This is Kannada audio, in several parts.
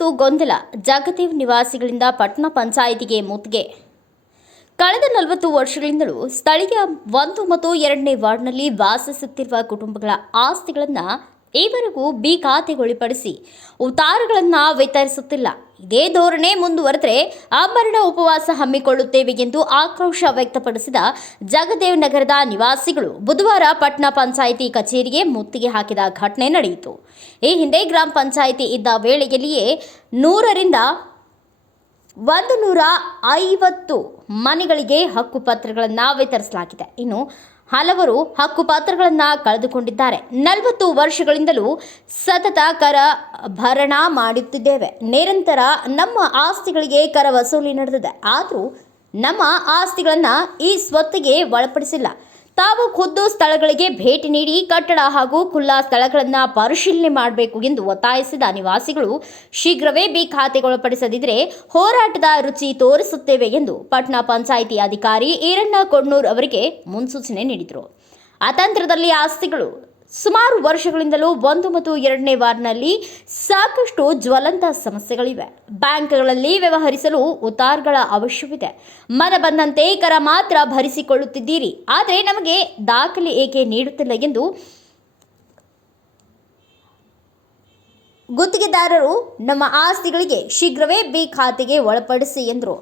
ಮತ್ತು ಗೊಂದಲ ಜಗದೇವ್ ನಿವಾಸಿಗಳಿಂದ ಪಟ್ಟಣ ಪಂಚಾಯಿತಿಗೆ ಮುತ್ತಿಗೆ. ಕಳೆದ 40 ವರ್ಷಗಳಿಂದಲೂ ಸ್ಥಳೀಯ 1 ಮತ್ತು 2ನೇ ವಾರ್ಡ್ನಲ್ಲಿ ವಾಸಿಸುತ್ತಿರುವ ಕುಟುಂಬಗಳ ಆಸ್ತಿಗಳನ್ನು ಈವರೆಗೂ ಬಿ ಖಾತೆಗೊಳಿಪಡಿಸಿ ಉತ್ತಾರಗಳನ್ನು ವಿತರಿಸುತ್ತಿಲ್ಲ. ಇದೇ ಧೋರಣೆ ಮುಂದುವರೆದರೆ ಆಭರಣ ಉಪವಾಸ ಹಮ್ಮಿಕೊಳ್ಳುತ್ತೇವೆ ಎಂದು ಆಕ್ರೋಶ ವ್ಯಕ್ತಪಡಿಸಿದ ಜಗದೇವ್ ನಗರದ ನಿವಾಸಿಗಳು ಬುಧವಾರ ಪಟ್ಟಣ ಪಂಚಾಯಿತಿ ಕಚೇರಿಗೆ ಮುತ್ತಿಗೆ ಹಾಕಿದ ಘಟನೆ ನಡೆಯಿತು. ಈ ಹಿಂದೆ ಗ್ರಾಮ ಪಂಚಾಯಿತಿ ಇದ್ದ ವೇಳೆಯಲ್ಲಿಯೇ 100ರಿಂದ 150 ಮನೆಗಳಿಗೆ ಹಕ್ಕುಪತ್ರಗಳನ್ನು ವಿತರಿಸಲಾಗಿದೆ. ಇನ್ನು ಹಲವರು ಹಕ್ಕುಪತ್ರಗಳನ್ನು ಕಳೆದುಕೊಂಡಿದ್ದಾರೆ. 40 ವರ್ಷಗಳಿಂದಲೂ ಸತತ ಕರ ಭರಣ ಮಾಡುತ್ತಿದ್ದೇವೆ. ನಿರಂತರ ನಮ್ಮ ಆಸ್ತಿಗಳಿಗೆ ಕರ ವಸೂಲಿ ನಡೆದಿದೆ. ಆದರೂ ನಮ್ಮ ಆಸ್ತಿಗಳನ್ನು ಈ ಸ್ವತ್ತಿಗೆ ಒಳಪಡಿಸಿಲ್ಲ. ತಾವು ಖುದ್ದು ಸ್ಥಳಗಳಿಗೆ ಭೇಟಿ ನೀಡಿ ಕಟ್ಟಡ ಹಾಗೂ ಖುಲ್ಲಾ ಸ್ಥಳಗಳನ್ನು ಪರಿಶೀಲನೆ ಮಾಡಬೇಕು ಎಂದು ಒತ್ತಾಯಿಸಿದ ನಿವಾಸಿಗಳು ಶೀಘ್ರವೇ ಬಿ ಖಾತೆಗೊಳಪಡಿಸದಿದ್ದರೆ ಹೋರಾಟದ ರುಚಿ ತೋರಿಸುತ್ತೇವೆ ಎಂದು ಪಟ್ಟಣ ಪಂಚಾಯಿತಿ ಅಧಿಕಾರಿ ಈರಣ್ಣ ಕೊಣ್ಣೂರ್ ಅವರಿಗೆ ಮುನ್ಸೂಚನೆ ನೀಡಿದರು. ಅತಂತ್ರದಲ್ಲಿ ಆಸ್ತಿಗಳು ಸುಮಾರು ವರ್ಷಗಳಿಂದಲೂ 1 ಮತ್ತು 2ನೇ ವಾರ್ಡ್ನಲ್ಲಿ ಸಾಕಷ್ಟು ಜ್ವಲಂತ ಸಮಸ್ಯೆಗಳಿವೆ. ಬ್ಯಾಂಕ್ಗಳಲ್ಲಿ ವ್ಯವಹರಿಸಲು ಉತ್ತಾರಗಳ ಅವಶ್ಯವಿದೆ. ಮನ ಬಂದಂತೆ ಕರ ಮಾತ್ರ ಭರಿಸಿಕೊಳ್ಳುತ್ತಿದ್ದೀರಿ. ಆದರೆ ನಮಗೆ ದಾಖಲೆ ಏಕೆ ನೀಡುತ್ತಿಲ್ಲ ಎಂದು ಗುತ್ತಿಗೆದಾರರು ನಮ್ಮ ಆಸ್ತಿಗಳಿಗೆ ಶೀಘ್ರವೇ ಬಿ ಖಾತೆಗೆ ಒಳಪಡಿಸಿ ಎಂದರು.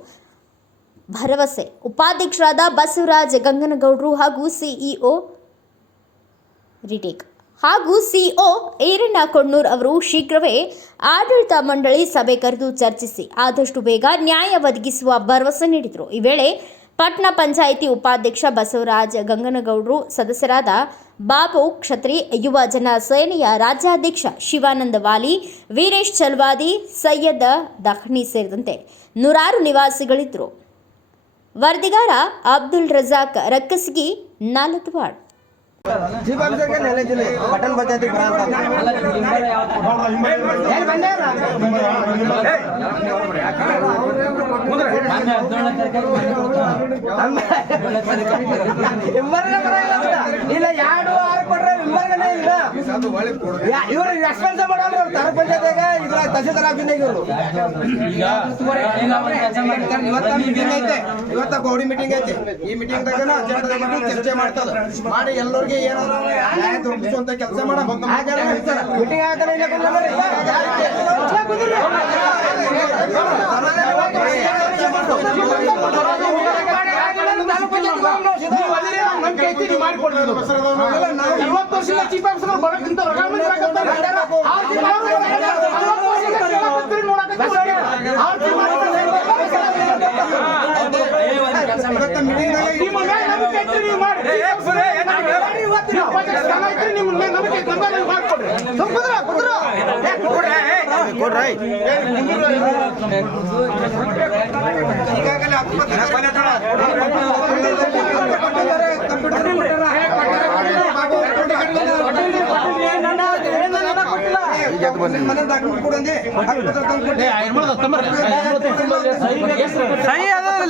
ಭರವಸೆ ಉಪಾಧ್ಯಕ್ಷರಾದ ಬಸವರಾಜ ಗಂಗನಗೌಡರು ಹಾಗೂ ಸಿಇಒ ರಿಟೇಕ್ ಹಾಗೂ ಸಿಒ ಈರಣ್ಣ ಕೊಣ್ಣೂರ್ ಅವರು ಶೀಘ್ರವೇ ಆಡಳಿತ ಮಂಡಳಿ ಸಭೆ ಕರೆದು ಚರ್ಚಿಸಿ ಆದಷ್ಟು ಬೇಗ ನ್ಯಾಯ ಒದಗಿಸುವ ಭರವಸೆ ನೀಡಿದರು. ಈ ವೇಳೆ ಪಟ್ಟಣ ಪಂಚಾಯಿತಿ ಉಪಾಧ್ಯಕ್ಷ ಬಸವರಾಜ ಗಂಗನಗೌಡರು, ಸದಸ್ಯರಾದ ಬಾಬು ಕ್ಷತ್ರಿ, ಯುವ ಜನ ಸೇನೆಯ ರಾಜ್ಯಾಧ್ಯಕ್ಷ ಶಿವಾನಂದ ವಾಲಿ, ವೀರೇಶ್ ಚಲ್ವಾದಿ, ಸೈಯದ್ ದಖ್ನಿ ಸೇರಿದಂತೆ ನೂರಾರು ನಿವಾಸಿಗಳಿದ್ದರು. ವರದಿಗಾರ ಅಬ್ದುಲ್ ರಜಾಕ್ ರಕ್ಕಸಗಿ, 4 ವಾರ್ಡ್. ಪಟ್ಟಣ ಪಂಚಾಯತಿ ಇಲ್ಲ 2 6 ಕೊಟ್ರೆ ಇವ್ರು ರೆಸ್ಪಾನ್ಸ್ ಮಾಡಲ್ಲ. ತಾಲೂಕ್ ಪಂಚಾಯತಿಗ ಇದ್ರ ತಹಸೀಲ್ದಾರ್ ಆಫೀಸ್ನಾಗ ಇವರು ಇವತ್ತ ಗೌಡಿ ಮೀಟಿಂಗ್ ಐತೆ. ಈ ಮೀಟಿಂಗ್ ದಾಗ ಚರ್ಚೆ ಮಾಡ್ತದ ಮಾಡಿ ಎಲ್ಲರಿಗೆ ಏನಾದ್ರು ನ್ಯಾಯ ದೊರಕಿಸುವಂತ ಕೆಲಸ ಮಾಡ ಮೀಟಿಂಗ್ ಆಗ್ತಾನೆ.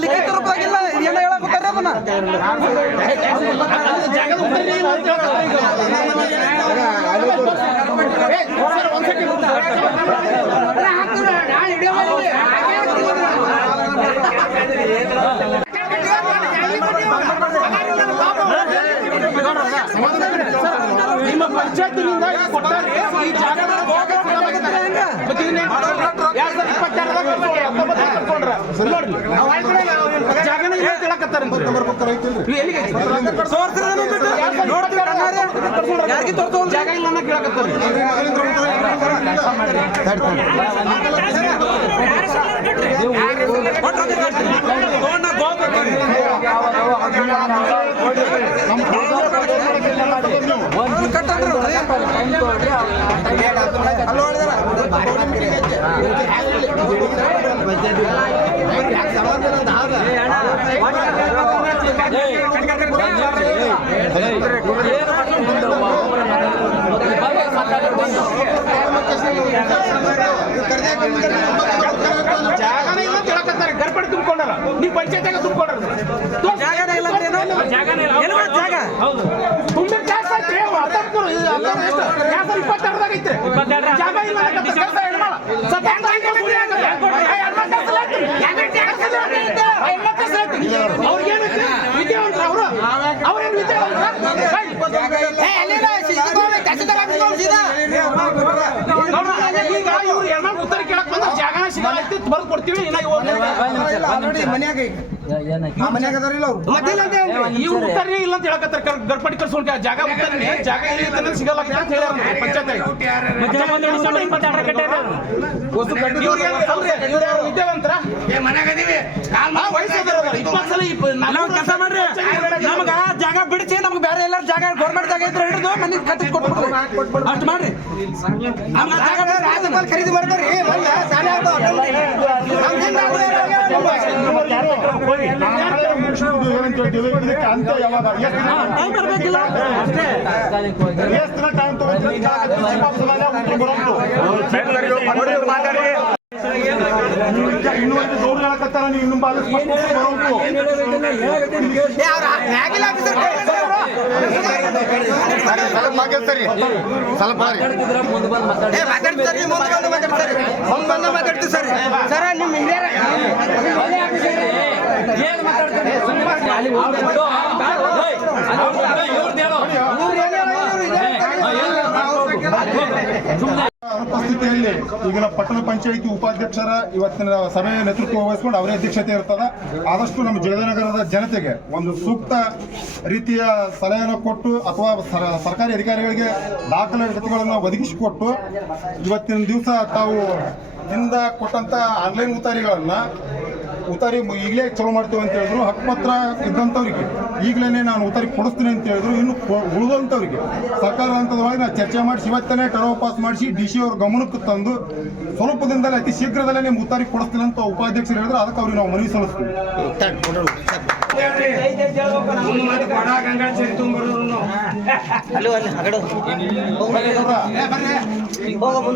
ಲಿಖಿತ ರೂಪದಾಗಿಲ್ಲ ಎಲ್ಲ ಹೇಳಕ್ತಾರೆ ಅದನ್ನ ನಿಮ್ಮ ಪಂಚಾಯತಿನಿಂದ ಕೊಟ್ಟಾರೆ ಈ ಜಾಗ ಜಾಗನ ಹೇಳಕತ್ತಾರ ಜಾಗ ಇಲ್ಲ ಅನ್ನೋ ಕೇಳಕತ್ತಾರ. ಜಾಗನೇ ಇಲ್ಲ ತಿಳಕತ್ತಾರೆ. ಗರ್ಭಡಿ ತುಂಬಿಕೊಂಡಾರ ನೀವು ಪಂಚಾಯತ್ಯಾಗ ತುಂಬಿಕೊಂಡ್ರ ಜಾಗನೇ ಇಲ್ಲ ಜಾಗ ತುಂಬಿದ ಜಾಸ್ತಿ ಐತ್ರಿ. 22 ಜಾಗ ಇಲ್ಲ ಅವ್ರಿಗೇನಕ್ಕೆ ವಿದ್ಯಾವಂತರ ಅವ್ರೇನು ಈಗ ಇವ್ರು ಎಲ್ಲ ಉತ್ತರ ಕೇಳಕ್ ಬಂದ್ರೆ ಜಾಗ ಸಿಗಲ್ಲ ಬರ್ದು ಕೊಡ್ತೀವಿ ಇವ್ರು ಉತ್ತರ ಇಲ್ಲ ಅಂತ ಹೇಳಕತ್ತಾರ ಗರ್ಪಡಿ ಕಳ್ಸ್ಕೊಂಡ್ ಜಾಗ ಉತ್ತರ ಜಾಗ ಇಲ್ಲ ಸಿಗಲ್ಲ ಅಂತ ಹೇಳ್ಯಾರ ವಿದ್ಯಾವಂತರ ಕೆಲಸ ಮಾಡ್ರಿ ನಮಗ ಜಾಗ ಬಿಡಿಸಿ ನಮ್ಗೆ ಬೇರೆ ಎಲ್ಲಾರು ಜಾಗ ಗೌರ್ಮೆಂಟ್ ಜಾಗ ಇದ್ರೆ ಹಿಡಿದು ಮನೆ ಕಟ್ಟಿ ಕೊಟ್ಬಿಡ್ರಿ ಅಷ್ಟು ಮಾಡ್ರಿ ಖರೀದಿ ಮಾಡ್ತಾರ್ರಿ ಅಂತ ಯಾವಾಗ ಬರ್ಬೇಕಿಲ್ಲ ಅಷ್ಟೇ ಇನ್ನೂವರೆಗೆ ದೌಡ್ ಹೇಳಕತ್ತಾರ ನೀವು ಇನ್ನೂ ಬಾಳ ಮಾತಾಡ್ತೀವಿ ಸರ್ ಸರ ನಿಮ್ಮ ಅನುಪಸ್ಥಿತಿಯಲ್ಲಿ ಈಗಿನ ಪಟ್ಟಣ ಪಂಚಾಯಿತಿ ಉಪಾಧ್ಯಕ್ಷರ ಇವತ್ತಿನ ಸಭೆಯ ನೇತೃತ್ವ ವಹಿಸಿಕೊಂಡು ಅವರೇ ಅಧ್ಯಕ್ಷತೆ ಇರ್ತದ. ಆದಷ್ಟು ನಮ್ಮ ಜಯನಗರದ ಜನತೆಗೆ ಒಂದು ಸೂಕ್ತ ರೀತಿಯ ಸಲಹೆಯನ್ನು ಕೊಟ್ಟು ಅಥವಾ ಸರ್ಕಾರಿ ಅಧಿಕಾರಿಗಳಿಗೆ ದಾಖಲಾತಿಗಳನ್ನು ಒದಗಿಸಿಕೊಟ್ಟು ಇವತ್ತಿನ ದಿವಸ ತಾವು ಹಿಂದ ಕೊಟ್ಟಂತ ಆನ್ಲೈನ್ ಉತ್ತಾರಿ ಈಗಲೇ ಚಲೋ ಮಾಡ್ತೇವೆ ಅಂತ ಹೇಳಿದ್ರು. ಹಕ್ಕುಪತ್ರ ಇದ್ದಂಥವ್ರಿಗೆ ಈಗಲೇ ನಾನು ಉತ್ತಾರಿ ಕೊಡಿಸ್ತೀನಿ ಅಂತ ಹೇಳಿದ್ರು. ಇನ್ನು ಉಳಿದಂಥವ್ರಿಗೆ ಸರ್ಕಾರ ಹಂತದೊಳಗೆ ನಾನು ಚರ್ಚೆ ಮಾಡಿಸಿ ಇವತ್ತನೇ ಟರ್ವ್ ಪಾಸ್ ಮಾಡಿಸಿ DC ಅವ್ರ ಗಮನಕ್ಕೆ ತಂದು ಸ್ವಲ್ಪ ದಿನದಲ್ಲಿ ಅತಿ ಶೀಘ್ರದಲ್ಲೇ ನಿಮ್ಮ ಉತ್ತಾರಿ ಕೊಡಿಸ್ತೀನಿ ಅಂತ ಉಪಾಧ್ಯಕ್ಷರು ಹೇಳಿದ್ರು. ಅದಕ್ಕೆ ಅವ್ರಿಗೆ ನಾವು ಮನವಿ ಸಲ್ಲಿಸ್ತೀವಿ. ಹೋಗ